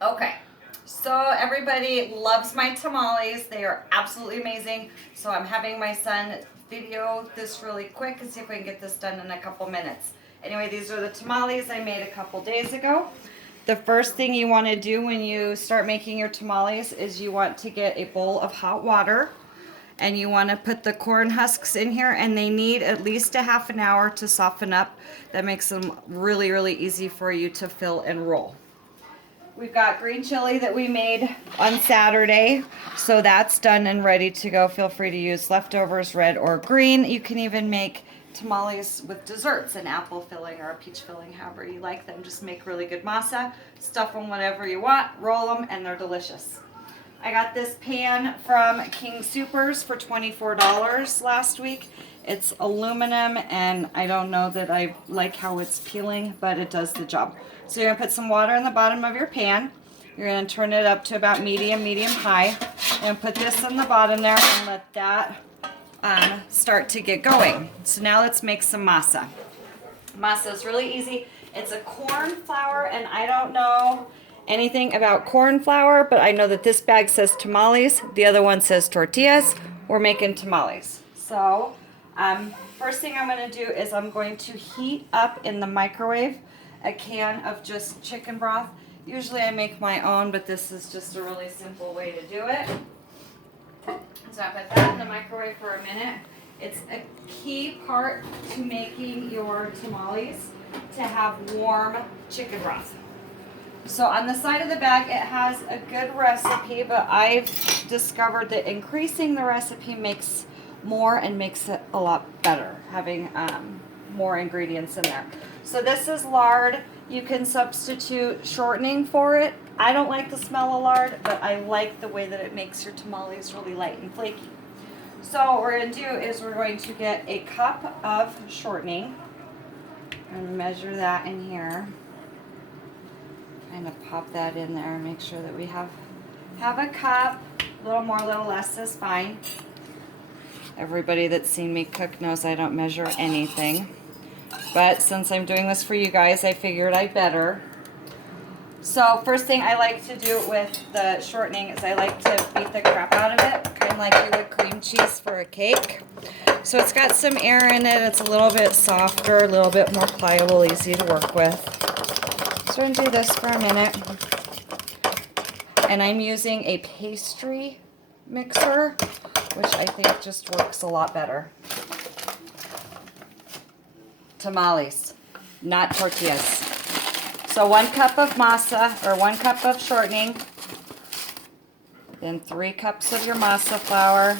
Okay, so everybody loves my tamales. They are absolutely amazing. So I'm having my son video this really quick and see if we can get this done in a couple minutes. Anyway, these are the tamales I made a couple days ago. The first thing you want to do when you start making your tamales is you want to get a bowl of hot water and you want to put the corn husks in here, and they need at least a half an hour to soften up. That makes them really, really easy for you to fill and roll. We've got green chili that we made on Saturday, so that's done and ready to go. Feel free to use leftovers, red or green. You can even make tamales with desserts, an apple filling or a peach filling, however you like them. Just make really good masa, stuff them whatever you want, roll them, and they're delicious. I got this pan from King Soopers for $24 last week. It's aluminum, and I don't know that I like how it's peeling, but it does the job. So you're gonna put some water in the bottom of your pan. You're gonna turn it up to about medium high, and put this in the bottom there and let that start to get going. So now let's make some masa. Masa is really easy. It's a corn flour, and I don't know anything about corn flour, but I know that this bag says tamales, the other one says tortillas. We're making tamales. So first thing I'm going to do is I'm going to heat up in the microwave a can of just chicken broth. Usually I make my own, but this is just a really simple way to do it. So I put that in the microwave for a minute. It's a key part to making your tamales to have warm chicken broth. So on the side of the bag, it has a good recipe, but I've discovered that increasing the recipe makes more and makes it a lot better, having more ingredients in there. So this is lard. You can substitute shortening for it. I don't like the smell of lard, but I like the way that it makes your tamales really light and flaky. So what we're going to do is we're going to get a cup of shortening and measure that in here. Kind of pop that in there and make sure that we have a cup. A little more, a little less is fine. Everybody that's seen me cook knows I don't measure anything. But since I'm doing this for you guys, I figured I better. So first thing I like to do with the shortening is I like to beat the crap out of it, kind of like you would cream cheese for a cake. So it's got some air in it. It's a little bit softer, a little bit more pliable, easy to work with. So I'm going to do this for a minute. And I'm using a pastry mixer, which I think just works a lot better. Tamales, not tortillas. So 1 cup of masa, or 1 cup of shortening, then 3 cups of your masa flour,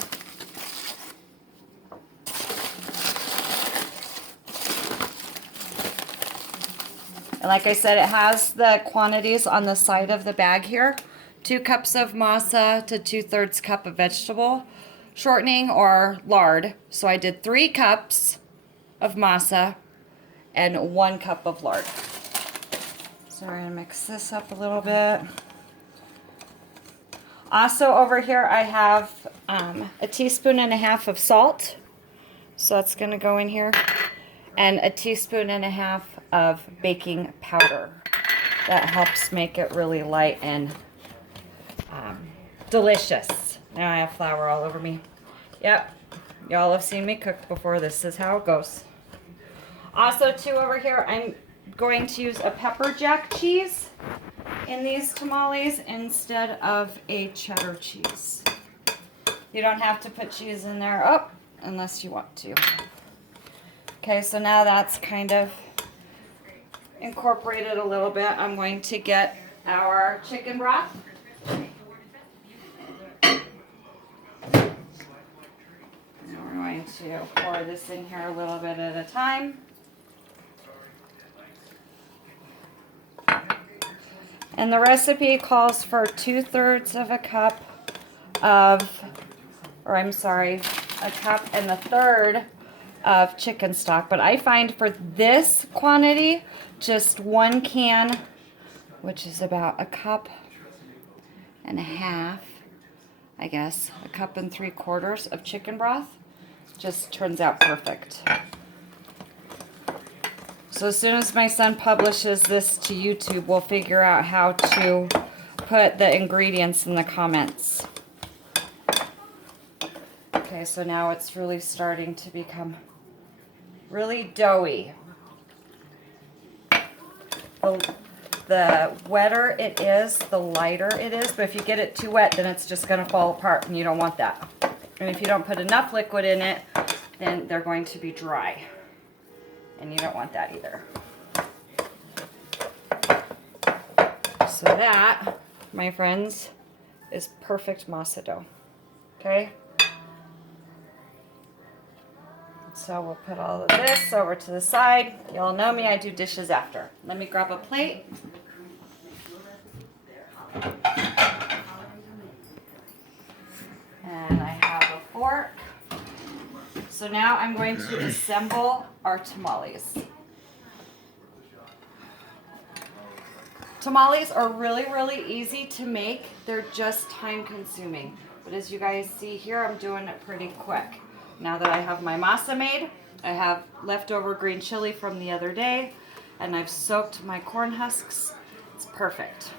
and like I said, it has the quantities on the side of the bag here. 2 cups of masa to 2/3 cup of vegetable shortening or lard. So I did 3 cups of masa and 1 cup of lard. So we're going to mix this up a little bit. Also over here I have a teaspoon and a half of salt. So that's going to go in here. And a teaspoon and a half of baking powder. That helps make it really light and delicious. Now I have flour all over me. Yep, y'all have seen me cook before. This is how it goes. Also too, over here I'm going to use a pepper jack cheese in these tamales instead of a cheddar cheese. You don't have to put cheese in there unless you want to. Okay, so now that's kind of incorporated a little bit. I'm going to get our chicken broth. And we're going to pour this in here a little bit at a time. And the recipe calls for 2/3 of a cup of, or I'm sorry, a cup and a third of chicken stock. But I find for this quantity, just 1 can, which is about a cup and a half, I guess, a cup and 3/4 of chicken broth, just turns out perfect. So as soon as my son publishes this to YouTube, we'll figure out how to put the ingredients in the comments. Okay, so now it's really starting to become really doughy. The wetter it is, the lighter it is, but if you get it too wet, then it's just going to fall apart, and you don't want that. And if you don't put enough liquid in it, then they're going to be dry, and you don't want that either. So that, my friends, is perfect masa dough. Okay? So we'll put all of this over to the side. Y'all know me, I do dishes after. Let me grab a plate. And I have a fork. So now I'm going to assemble our tamales. Tamales are really, really easy to make. They're just time consuming. But as you guys see here, I'm doing it pretty quick. Now that I have my masa made, I have leftover green chili from the other day, and I've soaked my corn husks. It's perfect.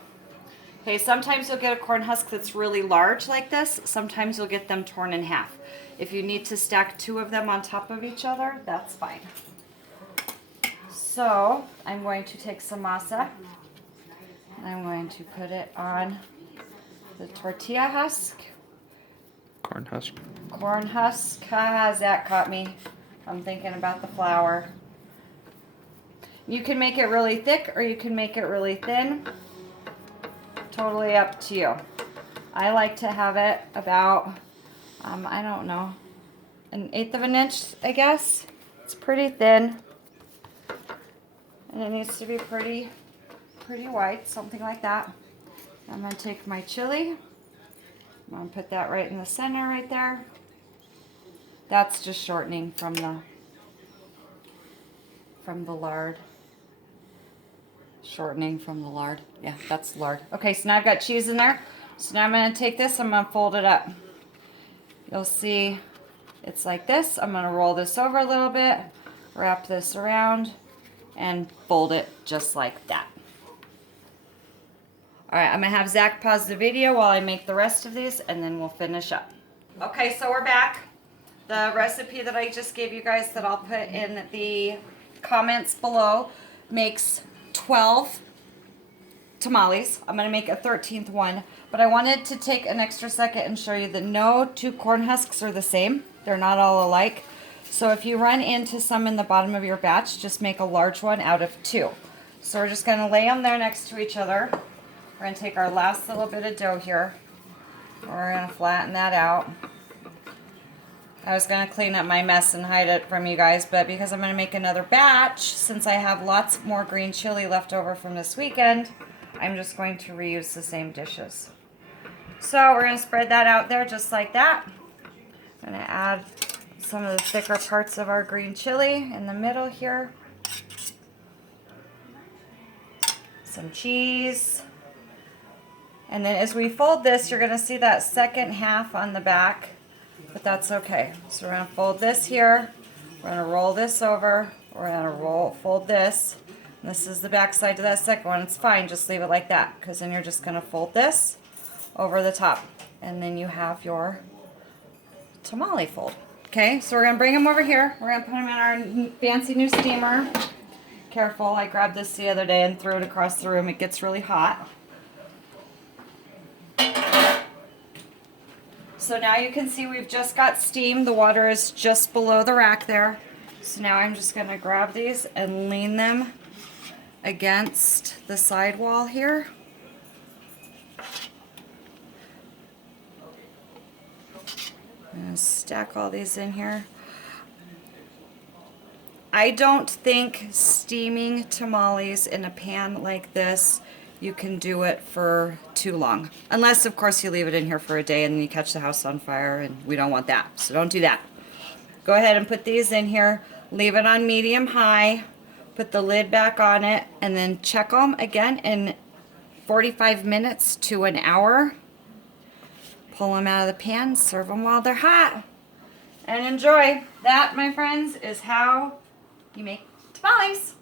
Okay, sometimes you'll get a corn husk that's really large like this. Sometimes you'll get them torn in half. If you need to stack 2 of them on top of each other, that's fine. So I'm going to take some masa. I'm going to put it on the tortilla husk. Corn husk. Corn husk. Ha, Zach caught me. I'm thinking about the flour. You can make it really thick or you can make it really thin. Totally up to you. I like to have it about, I don't know, 1/8 of an inch, I guess. It's pretty thin. And it needs to be pretty wide, something like that. I'm going to take my chili. I'm going to put that right in the center right there. That's just shortening from the lard. Shortening from the lard. Yeah, that's lard. Okay, so now I've got cheese in there. So now I'm going to take this, I'm going to fold it up. You'll see it's like this. I'm going to roll this over a little bit, wrap this around, and fold it just like that. Alright, I'm going to have Zach pause the video while I make the rest of these, and then we'll finish up. Okay, so we're back. The recipe that I just gave you guys that I'll put in the comments below makes 12 tamales. I'm going to make a 13th one, but I wanted to take an extra second and show you that no 2 corn husks are the same. They're not all alike. So if you run into some in the bottom of your batch, just make a large one out of 2. So we're just going to lay them there next to each other. We're going to take our last little bit of dough here. We're going to flatten that out. I was going to clean up my mess and hide it from you guys, but because I'm going to make another batch, since I have lots more green chili left over from this weekend, I'm just going to reuse the same dishes. So we're going to spread that out there just like that. I'm going to add some of the thicker parts of our green chili in the middle here. Some cheese. And then as we fold this, you're going to see that second half on the back, but that's okay. So we're going to fold this here. We're going to roll this over. We're going to fold this. And this is the back side to that second one. It's fine, just leave it like that, because then you're just going to fold this over the top. And then you have your tamale fold. Okay, so we're going to bring them over here. We're going to put them in our fancy new steamer. Careful, I grabbed this the other day and threw it across the room. It gets really hot. So now you can see we've just got steam. The water is just below the rack there. So now I'm just going to grab these and lean them against the side wall here. I'm going to stack all these in here. I don't think steaming tamales in a pan like this, you can do it for too long. Unless, of course, you leave it in here for a day and then you catch the house on fire, and we don't want that. So don't do that. Go ahead and put these in here. Leave it on medium-high. Put the lid back on it, and then check them again in 45 minutes to an hour. Pull them out of the pan, serve them while they're hot, and enjoy. That, my friends, is how you make tamales.